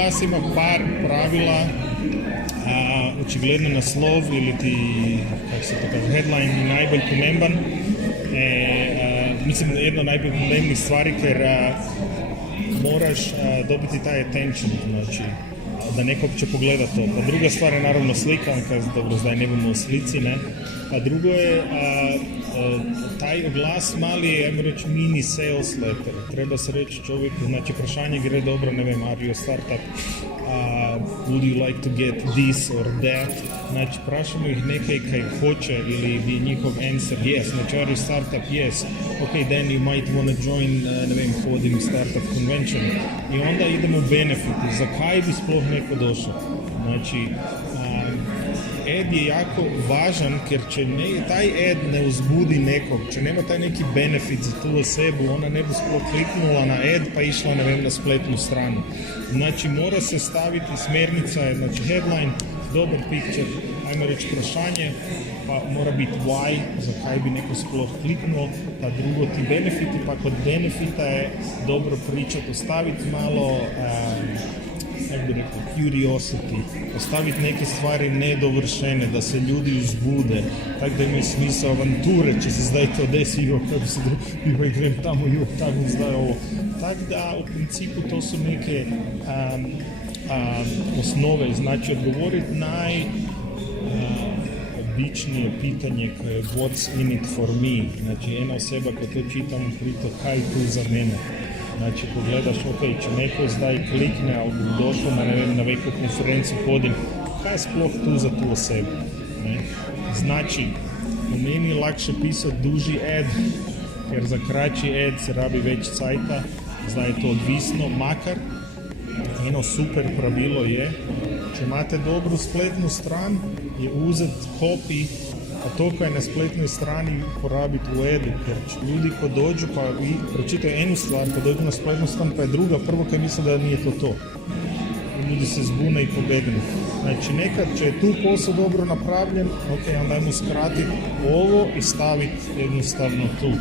oglas ima par pravila, očigledno naslov ili ti, kako se to kaže, headline je najbolj pomemben. Mislim, jedna od najbolj pomembnih stvari, ker moraš dobiti taj attention, znači da neko će pogleda to. Pa druga stvar je naravno slika, dobro, zdaj ne bomo u slici, ne. A drugo je taj oglas mali je, ajmo reći, mini sales letter. Treba se reći čovjeku, znači vprašanje gre dobro, ne vem, are you a startup, would you like to get this or that, znači prašamo ih nekaj kaj hoće ili bi njihov answer yes, znači are you startup, yes, ok, then you might want to join, ne vem, Podim startup convention i onda idemo benefiti, zakaj bi sploh neko došao, znači ad je jako važan, ker če taj ad ne uzbudi nekog, če nema taj neki benefit za tu osebu, ona ne bi sploh kliknula na ad pa išla, ne vem, na spletnu stranu. Znači mora se staviti smjernica, znači headline, dobar picture, ajmo reći vprašanje, pa mora biti why, zakaj bi neko sploh kliknuo, pa drugo ti benefiti, pa kod benefita je dobro pričati, ostaviti malo kako bi rekao, curiosity, ostaviti neke stvari nedovršene, da se ljudi uzbude, tako da imaju smisao avanture, če se zdaj to desi, kako se grem tamo, tako zdaj ovo. Tako da, u principu, to su neke osnove, znači odgovoriti običnije pitanje koje je what's in it for me, znači jedna osoba ko to čitam prito kaj je tu za mene. Znači, pogledaš, ok, če neko zdaj klikne, ali bi došlo na neku konferenciju Podim, kaj je sploh tu za tu osebu? Ne? Znači, u meni je lakše pisati duži ad, jer za kraći ad se rabi već cajta, zdaj je to odvisno, makar eno super pravilo je, če imate dobru spletnu stran, je uzeti copy, a to koje je na spletnoj strani porabiti u edu, jer ljudi ko dođu pa pročitaju jednu stvar, pa dođu na spletnu stranu pa je druga, prvo kaj misle da nije to. Ljudi se zbune i pobegnu. Znači nekad će je tu posao dobro napravljen, ok, onda ajmo skratiti ovo i staviti jednostavno tu.